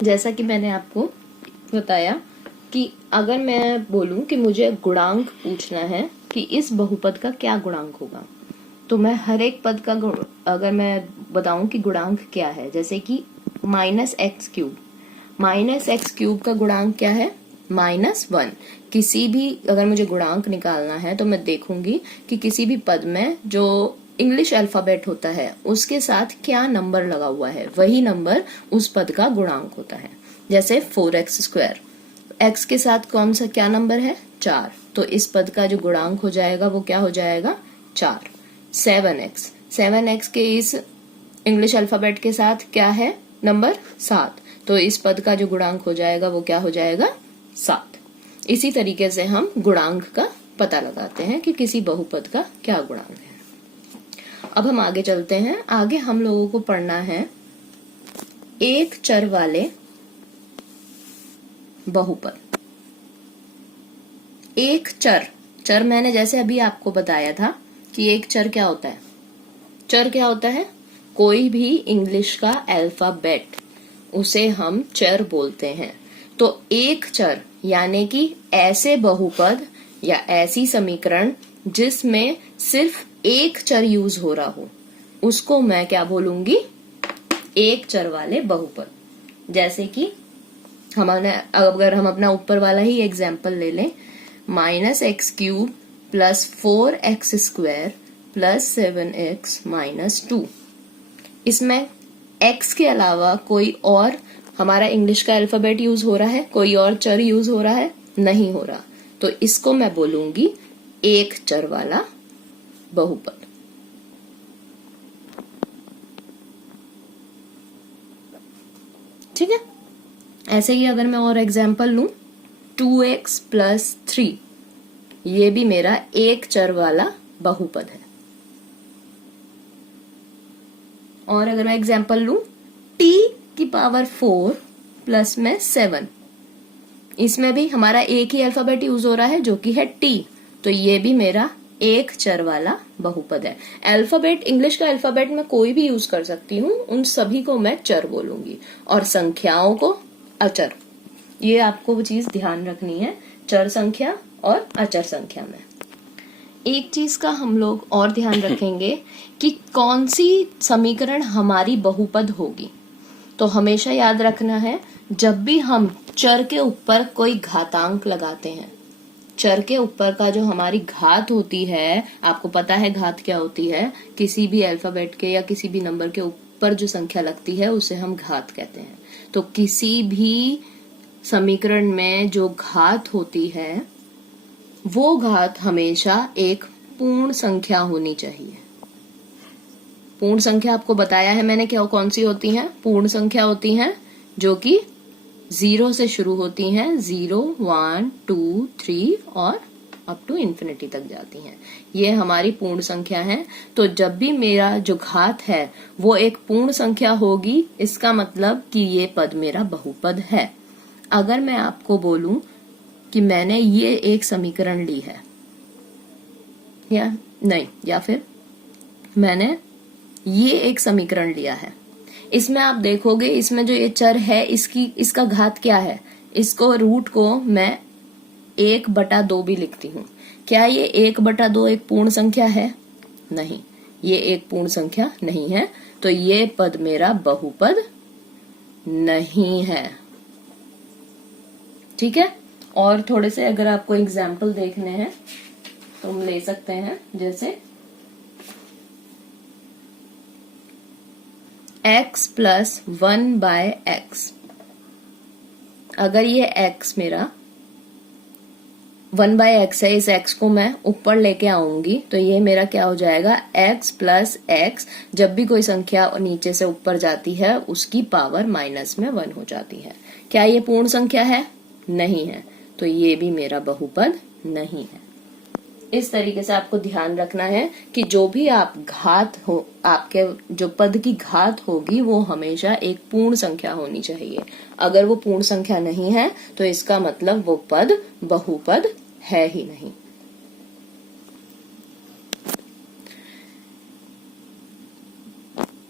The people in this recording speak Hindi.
जैसा कि मैंने आपको बताया कि अगर मैं बोलूं कि मुझे गुणांक पूछना है कि इस बहुपद का क्या गुणांक होगा, तो मैं हर एक पद का अगर मैं बताऊं कि गुणांक क्या है, जैसे कि -x³, -x³ का गुणांक क्या है? -1। किसी भी अगर मुझे गुणांक निकालना है तो मैं देखूंगी कि किसी भी पद में जो इंग्लिश अल्फाबेट होता है उसके साथ क्या नंबर लगा हुआ है, वही नंबर उस पद का गुणांक होता है। जैसे 4x², x के साथ कौन सा क्या नंबर है? 4, तो इस पद का जो गुणांक हो जाएगा वो क्या हो जाएगा? 4। 7x, 7x के इस इंग्लिश अल्फाबेट के साथ क्या है नंबर? 7, तो इस पद का जो गुणांक हो जाएगा वो क्या हो जाएगा? 7। इसी तरीके से हम गुणांक का पता लगाते हैं कि किसी बहुपद का क्या गुणांक है। अब हम आगे चलते हैं। आगे हम लोगों को पढ़ना है एक चर वाले बहुपद। एक चर मैंने जैसे अभी आपको बताया था कि एक चर क्या होता है? चर क्या होता है? कोई भी इंग्लिश का अल्फाबेट, उसे हम चर बोलते हैं। तो एक चर यानी कि ऐसे बहुपद या ऐसी समीकरण जिसमें सिर्फ एक चर यूज हो रहा हो, उसको मैं क्या बोलूंगी? एक चर वाले बहुपद। जैसे कि अगर हम अपना ऊपर वाला ही एग्जाम्पल ले लें, -x³ + 4x² + 7x - 2। इसमें x के अलावा कोई और हमारा इंग्लिश का अल्फाबेट यूज हो रहा है? कोई और चर यूज हो रहा है? नहीं हो रहा। तो इसको मैं बोलूंगी एक चर वाला बहुपद। ठीक है। ऐसे ही अगर मैं और एग्जाम्पल लूं, 2x + 3, ये भी मेरा एक चर वाला बहुपद है। और अगर मैं एग्जाम्पल लूं, t⁴ प्लस में 7, इसमें भी हमारा एक ही अल्फाबेट यूज हो रहा है जो कि है t, तो ये भी मेरा एक चर वाला बहुपद है। अल्फाबेट, इंग्लिश का अल्फाबेट मैं कोई भी यूज कर सकती हूँ, उन सभी को मैं चर बोलूंगी और संख्याओं को अचर। ये आपको वो चीज ध्यान रखनी है चर संख्या और अचर संख्या में। एक चीज का हम लोग और ध्यान रखेंगे कि कौन सी समीकरण हमारी बहुपद होगी। तो हमेशा याद रखना है, जब भी हम चर के ऊपर कोई घातांक लगाते हैं, चर के ऊपर का जो हमारी घात होती है, आपको पता है घात क्या होती है? किसी भी अल्फाबेट के या किसी भी नंबर के ऊपर जो संख्या लगती है उसे हम घात कहते हैं। तो किसी भी समीकरण में जो घात होती है वो घात हमेशा एक पूर्ण संख्या होनी चाहिए। पूर्ण संख्या आपको बताया है मैंने क्या कौन सी होती हैं? पूर्ण संख्या होती हैं जो कि 0 से शुरू होती हैं, 0, 1, 2, 3 और अप टू इन्फिनिटी तक जाती हैं। ये हमारी पूर्ण संख्या है। तो जब भी मेरा जो घात है वो एक पूर्ण संख्या होगी, इसका मतलब कि ये पद मेरा बहुपद है। अगर मैं आपको बोलूं कि मैंने ये एक समीकरण ली है या नहीं, या फिर मैंने ये एक समीकरण लिया है, इसमें आप देखोगे इसमें जो ये चर है इसका घात क्या है? इसको रूट को मैं 1/2 भी लिखती हूँ। क्या ये 1/2 एक पूर्ण संख्या है? नहीं, ये एक पूर्ण संख्या नहीं है। तो ये पद मेरा बहुपद नहीं है। ठीक है। और थोड़े से अगर आपको एग्जाम्पल देखने हैं तो हम ले सकते हैं, जैसे x + 1/x। अगर ये x मेरा 1/x है, इस x को मैं ऊपर लेके आऊंगी तो ये मेरा क्या हो जाएगा? x + x। जब भी कोई संख्या नीचे से ऊपर जाती है उसकी पावर -1 हो जाती है। क्या ये पूर्ण संख्या है? नहीं है। तो ये भी मेरा बहुपद नहीं है। इस तरीके से आपको ध्यान रखना है कि जो भी आप घात हो, आपके जो पद की घात होगी वो हमेशा एक पूर्ण संख्या होनी चाहिए। अगर वो पूर्ण संख्या नहीं है तो इसका मतलब वो पद बहुपद है ही नहीं।